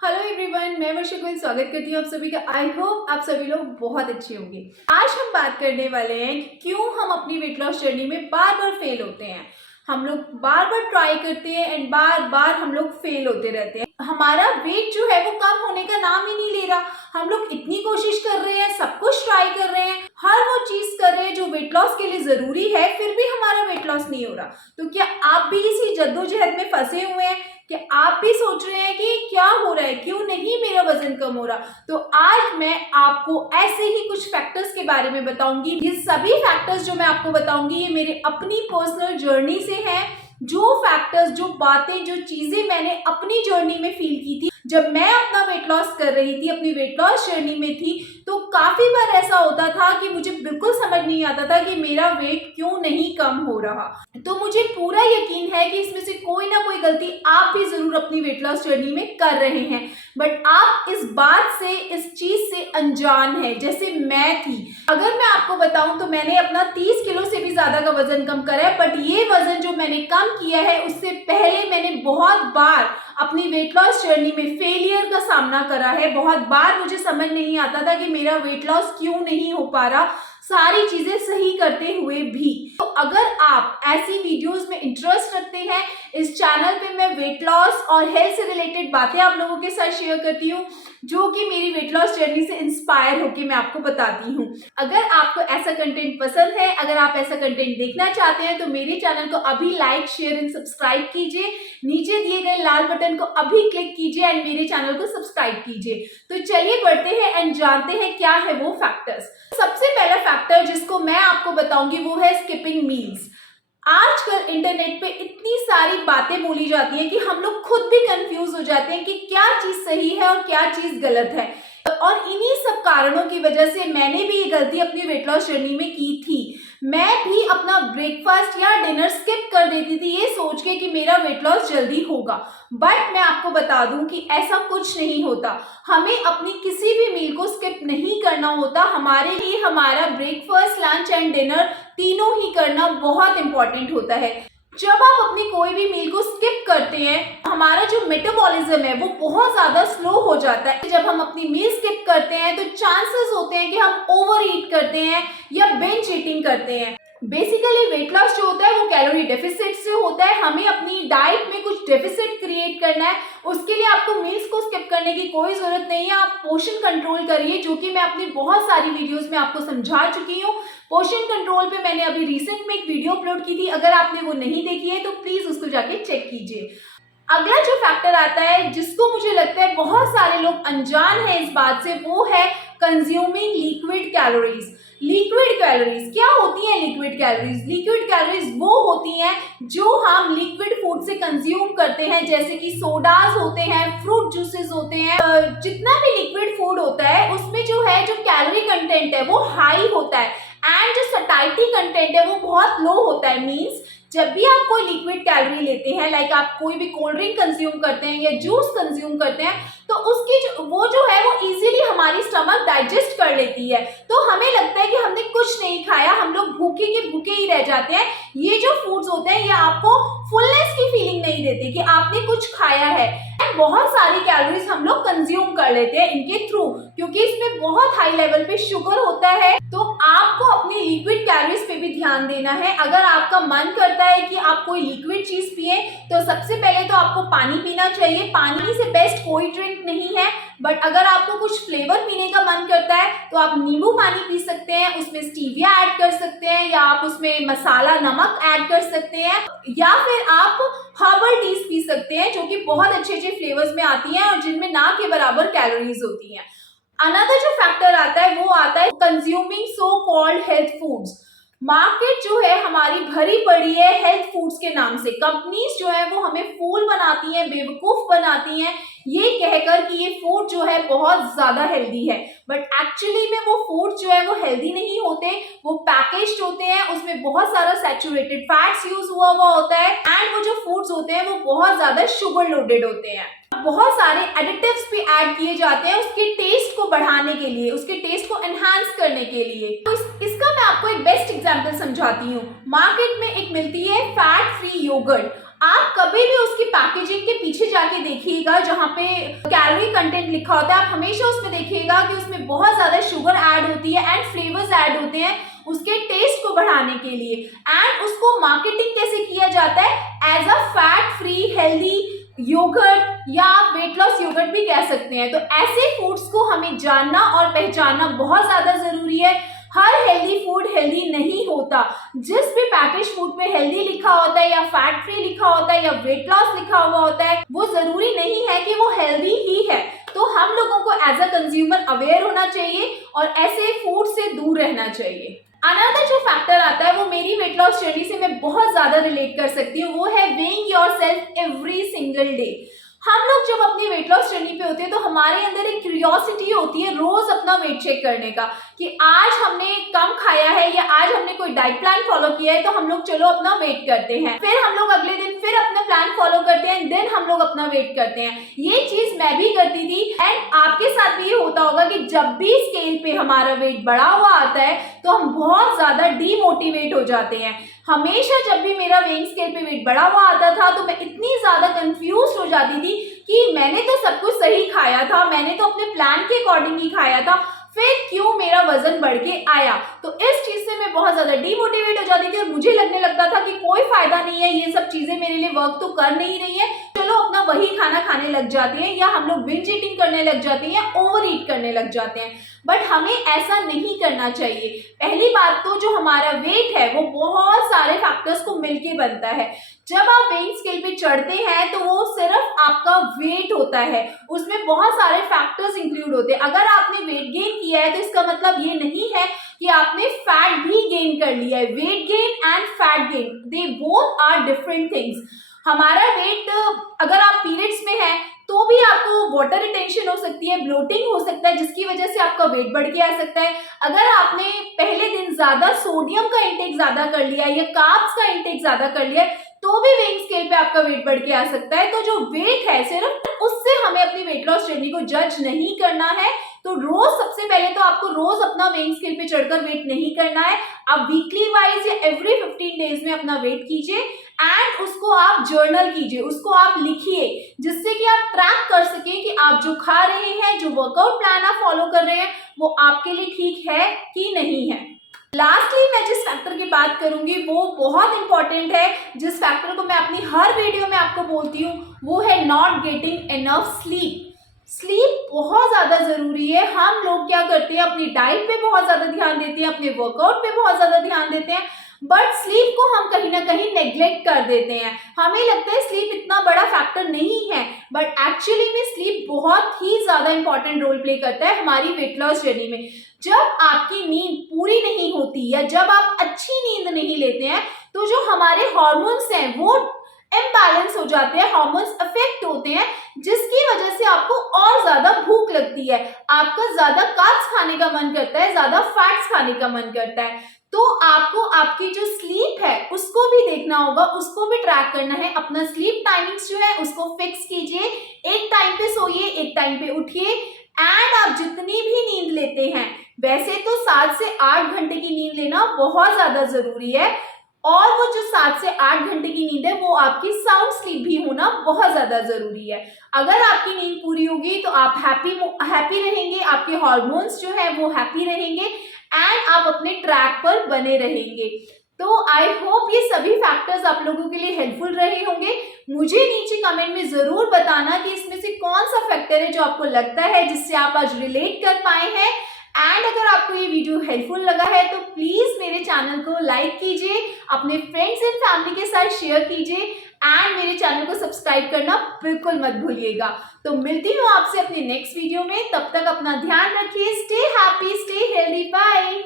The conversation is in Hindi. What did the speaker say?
हेलो एवरीवन, मैं वर्षा गोयल स्वागत करती हूँ आप सभी का। आई होप आप सभी लोग बहुत अच्छे होंगे। आज हम बात करने वाले हैं कि क्यों हम अपनी वेट लॉस जर्नी में बार बार फेल होते हैं। हम लोग बार बार ट्राई करते हैं एंड बार बार हम लोग फेल होते रहते हैं। हमारा वेट जो है वो कम होने का नाम ही नहीं ले रहा। हम लोग इतनी कोशिश कर रहे हैं, सब कुछ ट्राई कर रहे हैं, हर वो चीज कर रहे हैं जो वेट लॉस के लिए जरूरी है, फिर भी हमारा वेट लॉस नहीं हो रहा। तो क्या आप भी इसी जद्दोजहद में फंसे हुए हैं कि आप भी सोच रहे हैं कि क्या हो रहा है, क्यों नहीं मेरा वजन कम हो रहा? तो आज मैं आपको ऐसे ही कुछ फैक्टर्स के बारे में बताऊंगी। ये सभी फैक्टर्स जो मैं आपको बताऊंगी ये मेरे अपनी पर्सनल जर्नी से हैं। जो फैक्टर्स, जो बातें, जो चीजें मैंने अपनी जर्नी में फील की थी जब मैं अपना वेट लॉस कर रही थी, अपनी वेट लॉस जर्नी में थी, तो काफी बार ऐसा होता था कि मुझे बिल्कुल समझ नहीं आता था कि मेरा वेट क्यों नहीं कम हो रहा। तो मुझे पूरा यकीन है कि इसमें से कोई ना कोई गलती आप भी जरूर अपनी वेट लॉस जर्नी में कर रहे हैं, बट आप इस बात से, इस चीज से अनजान है, जैसे मैं थी। अगर मैं आपको बताऊं तो मैंने अपना 30 किलो से भी ज्यादा का वजन कम करा है, बट ये वजन जो मैंने कम किया है उससे पहले मैंने बहुत बार अपनी वेट लॉस जर्नी में फेलियर का सामना करा है। बहुत बार मुझे समझ नहीं आता था कि मेरा वेट लॉस क्यों नहीं हो पा रहा, सारी चीजें सही करते हुए भी। तो अगर आप ऐसी वीडियोस में इंटरेस्ट रखते हैं, इस चैनल पे मैं वेट लॉस और हेल्थ से रिलेटेड बातें आप लोगों के साथ शेयर करती हूँ जो कि मेरी वेट लॉस जर्नी से इंस्पायर होकर मैं आपको बताती हूँ। अगर आपको ऐसा कंटेंट पसंद है, अगर आप ऐसा कंटेंट देखना चाहते हैं तो मेरे चैनल को अभी लाइक, शेयर एंड सब्सक्राइब कीजिए। नीचे दिए गए लाल बटन को अभी क्लिक कीजिए एंड मेरे चैनल को सब्सक्राइब कीजिए। तो चलिए बढ़ते हैं एंड जानते हैं क्या है वो फैक्टर्स। सबसे पहला फैक्टर जिसको मैं आपको बताऊंगी वो है स्किपिंग मील्स। आजकल इंटरनेट पे इतनी सारी बातें बोली जाती हैं कि हम लोग खुद भी कंफ्यूज हो जाते हैं कि क्या चीज सही है और क्या चीज गलत है। और इन्हीं सब कारणों की वजह से मैंने भी ये गलती अपनी वेट लॉस जर्नी में की थी। मैं भी अपना ब्रेकफास्ट या डिनर स्किप कर देती थी ये सोच के कि मेरा वेट लॉस जल्दी होगा, बट मैं आपको बता दूं कि ऐसा कुछ नहीं होता। हमें अपनी किसी भी मील को स्किप नहीं करना होता। हमारे लिए हमारा ब्रेकफास्ट, लंच एंड डिनर तीनों ही करना बहुत इंपॉर्टेंट होता है। जब आप अपनी कोई भी मील को स्किप करते हैं, हमारा जो मेटाबॉलिज्म है वो बहुत ज्यादा स्लो हो जाता है। जब हम अपनी मील स्किप करते हैं तो चांसेस होते हैं कि हम ओवर ईट करते हैं या बिंज ईटिंग करते हैं। बेसिकली वेट लॉस जो होता है वो कैलोरी डेफिसिट से होता है। हमें अपनी डाइट में कुछ डेफिसिट क्रिएट करना है, उसके लिए आपको मील्स को स्किप करने की कोई जरूरत नहीं है। आप पोर्शन कंट्रोल करिए, जो कि मैं अपनी बहुत सारी वीडियोस में आपको समझा चुकी हूँ। पोर्शन कंट्रोल पे मैंने अभी रिसेंट में एक वीडियो अपलोड की थी, अगर आपने वो नहीं देखी है तो प्लीज उसको जाके चेक कीजिए। अगला जो फैक्टर आता है जिसको मुझे लगता है बहुत सारे लोग अनजान हैं इस बात से, वो है consuming liquid calories. Liquid calories क्या होती है? लिक्विड कैलोरीज, लिक्विड कैलोरीज वो होती हैं जो हम लिक्विड फूड से कंज्यूम करते हैं, जैसे कि सोडाज होते हैं, फ्रूट जूसेस होते हैं। जितना भी लिक्विड फूड होता है उसमें जो है, जो कैलोरी कंटेंट है वो हाई होता है एंड जो सैटिस्फैक्टरी कंटेंट है वो बहुत लो होता है। मीन्स जब भी आप कोई लिक्विड कैलोरी लेते हैं, लाइक आप कोई भी कोल्ड ड्रिंक कंज्यूम करते हैं या जूस कंज्यूम करते हैं, तो उसकी जो है वो इजीली हमारी स्टमक डाइजेस्ट कर लेती है। तो हमें लगता है कि हमने कुछ नहीं खाया, हम लोग भूखे के भूखे ही रह जाते हैं। ये जो फूड्स होते हैं ये आपको फुलनेस की फीलिंग नहीं देते कि आपने कुछ खाया है। बहुत सारी कैलोरीज हम लोग कंज्यूम कर लेते हैं इनके थ्रू, क्योंकि इसमें बहुत हाई लेवल पे शुगर होता है। तो आपको अपनी लिक्विड कैलोरीज पे भी ध्यान देना है। अगर आपका मन करता है कि आप कोई लिक्विड चीज पिए तो सबसे पहले तो आपको पानी पीना चाहिए। पानी से बेस्ट कोई ड्रिंक नहीं है, बट अगर आपको कुछ फ्लेवर पीने का मन करता है तो आप नींबू पानी पी सकते हैं, उसमें स्टीविया ऐड कर सकते हैं, या आप उसमें मसाला नमक ऐड कर सकते हैं, या फिर आप हर्बल टीज पी सकते हैं जो कि बहुत अच्छे अच्छे फ्लेवर्स में आती हैं और जिनमें ना के बराबर कैलोरीज होती हैं। अनदर जो फैक्टर आता है वो आता है consuming so called health foods. Market जो है हमारी भरी पड़ी है हेल्थ फूड्स के नाम से। कंपनीज जो है वो हमें फूल बनाती हैं, बेवकूफ बनाती हैं, ये कहकर कि ये फूड जो है बहुत ज्यादा हेल्दी है, बट एक्चुअली में वो फूड जो है वो हेल्दी नहीं होते। वो पैकेज्ड होते हैं, उसमें बहुत सारा सैचुरेटेड फैट्स यूज हुआ होता है एंड वो जो फूड्स होते हैं वो बहुत ज्यादा शुगर लोडेड होते हैं। बहुत सारे एडिटिव्स भी ऐड किए जाते हैं उसके टेस्ट को बढ़ाने के लिए, उसके टेस्ट को एनहांस करने के लिए। तो इसका मैं आपको एक बेस्ट एग्जांपल समझाती हूँ। मार्केट में एक मिलती है फैट फ्री योगर्ट। आप कभी भी उसकी पैकेजिंग के पीछे जाके देखिएगा जहाँ पे कैलोरी कंटेंट लिखा होता है, आप हमेशा उसमें देखिएगा कि उसमें बहुत ज्यादा शुगर ऐड होती है एंड फ्लेवर्स ऐड होते हैं उसके टेस्ट को बढ़ाने के लिए। एंड उसको मार्केटिंग कैसे किया जाता है, as a fat free healthy yogurt या आप वेट लॉस योगर्ट भी कह सकते हैं। तो ऐसे फूड्स को हमें जानना और पहचानना बहुत ज्यादा जरूरी है। हर हेल्दी फूड हेल्दी नहीं होता। जिस भी पैकेज फूड पे हेल्दी लिखा होता है या फैट फ्री लिखा होता है या वेट लॉस लिखा हुआ होता है, वो जरूरी नहीं है कि वो हेल्दी ही है। तो हम लोगों को एज अ कंज्यूमर अवेयर होना चाहिए और ऐसे फूड से दूर रहना चाहिए। अनदर जो फैक्टर आता है वो मेरी वेट लॉस जर्नी से मैं बहुत ज्यादा रिलेट कर सकती हूँ, वो है weighing yourself every single day. हम लोग जब अपनी वेट लॉस जर्नी पे होते हैं तो हमारे अंदर एक क्यूरियोसिटी होती है रोज अपना वेट चेक करने का कि आज हमने कम खाया है या आज हमने कोई डाइट प्लान फॉलो किया है, तो हम लोग चलो अपना वेट करते हैं। फिर हम लोग अगले दिन फिर अपना प्लान फॉलो करते हैं, देन हम लोग अपना वेट करते हैं। ये चीज मैं भी करती थी एंड आपके साथ भी ये होता होगा कि जब भी स्केल पे हमारा वेट बढ़ा हुआ आता है तो हम बहुत ज्यादा डीमोटिवेट हो जाते हैं। हमेशा जब भी मेरा वेइंग स्केल पे वेट बढ़ा हुआ आता था तो मैं इतनी ज्यादा कंफ्यूज हो जाती थी कि मैंने तो सब कुछ सही खाया था, मैंने तो अपने प्लान के अकॉर्डिंग ही खाया था, फिर क्यों मेरा वजन बढ़ के आया। तो इस चीज से मैं बहुत ज्यादा डीमोटिवेट हो जाती थी और मुझे लगने लगता था कि कोई फायदा नहीं है, ये सब चीजें मेरे लिए वर्क तो कर नहीं रही है, चलो अपना वही खाना खाने लग जाते हैं या हम लोग बिंज ईटिंग करने लग जाते हैं, ओवर ईट करने लग जाते हैं। बट हमें ऐसा नहीं करना चाहिए। पहली बात तो जो हमारा वेट है वो बहुत सारे फैक्टर्स को मिलके बनता है। जब आप वेइंग स्केल पे चढ़ते हैं तो वो सिर्फ आपका वेट होता है, उसमें बहुत सारे फैक्टर्स इंक्लूड होते हैं। अगर आपने वेट गेन किया है तो इसका मतलब ये नहीं है कि आपने फैट भी गेन कर लिया है। Weight gain and fat gain, they both are different things. हमारा वेट, अगर आप पीरियड्स में हैं तो भी आपको वाटर रिटेंशन हो सकती है, ब्लोटिंग हो सकता है, जिसकी वजह से आपका वेट बढ़ के आ सकता है। अगर आपने पहले दिन ज्यादा सोडियम का इंटेक ज्यादा कर लिया या कार्ब्स का इंटेक ज्यादा कर लिया तो भी वेइंग स्केल पे आपका वेट बढ़ के आ सकता है। तो जो वेट है सिर्फ उससे हमें अपनी वेट लॉस जर्नी को जज नहीं करना है। तो रोज सबसे पहले तो आपको रोज अपना वेइंग स्केल पे चढ़कर वेट नहीं करना है। आप वीकली वाइज या एवरी 15 डेज में अपना वेट कीजिए एंड उसको आप जर्नल कीजिए, उसको आप लिखिए, जिससे कि आप ट्रैक कर सकें कि आप जो खा रहे हैं, जो वर्कआउट प्लान आप फॉलो कर रहे हैं, वो आपके लिए ठीक है कि नहीं है। लास्टली मैं जिस फैक्टर की बात करूंगी वो बहुत इंपॉर्टेंट है, जिस फैक्टर को मैं अपनी हर वीडियो में आपको बोलती हूँ, वो है not getting enough sleep. Sleep बहुत ज्यादा जरूरी है। हम लोग क्या करते हैं, अपनी डाइट पे बहुत ज्यादा ध्यान देते हैं, अपने वर्कआउट पे बहुत ज्यादा ध्यान देते हैं, बट स्लीप को हम कहीं ना कहीं नेग्लेक्ट कर देते हैं। हमें लगता है स्लीप इतना बड़ा फैक्टर नहीं है, बट एक्चुअली में स्लीप बहुत ही ज्यादा इंपॉर्टेंट रोल प्ले करता है हमारी वेट लॉस जर्नी में। जब आपकी नींद पूरी नहीं होती या जब आप अच्छी नींद नहीं लेते हैं तो जो हमारे हार्मोन्स हैं वो इम्बैलेंस हो जाते हैं, हार्मोन्स अफेक्ट होते हैं, जिसकी वजह से आपको और ज्यादा भूख लगती है, आपका ज्यादा कार्ब्स खाने का मन करता है, ज्यादा फैट्स खाने का मन करता है। तो आपको आपकी जो स्लीप है उसको भी देखना होगा, उसको भी ट्रैक करना है। अपना स्लीप टाइमिंग्स जो है उसको फिक्स कीजिए, एक टाइम पे सोइए, एक टाइम पे उठिए एंड आप जितनी भी नींद लेते हैं, वैसे तो 7 से 8 घंटे की नींद लेना बहुत ज्यादा जरूरी है, और वो जो 7 से 8 घंटे की नींद है वो आपकी साउंड स्लीप भी होना बहुत ज्यादा जरूरी है। अगर आपकी नींद पूरी होगी तो आप हैप्पी रहेंगे, आपके हार्मोन्स जो है वो हैप्पी रहेंगे एंड आप अपने ट्रैक पर बने रहेंगे। तो आई होप ये सभी फैक्टर्स आप लोगों के लिए हेल्पफुल रहे होंगे। मुझे नीचे कमेंट में जरूर बताना कि इसमें से कौन सा फैक्टर है जो आपको लगता है जिससे आप आज रिलेट कर पाए हैं। एंड अगर आपको ये वीडियो हेल्पफुल लगा है तो प्लीज मेरे चैनल को लाइक कीजिए, अपने फ्रेंड्स एंड फैमिली के साथ शेयर कीजिए एंड मेरे चैनल को सब्सक्राइब करना बिल्कुल मत भूलिएगा। तो मिलती हूँ आपसे अपने नेक्स्ट वीडियो में, तब तक अपना ध्यान रखिए, stay happy, stay healthy, bye.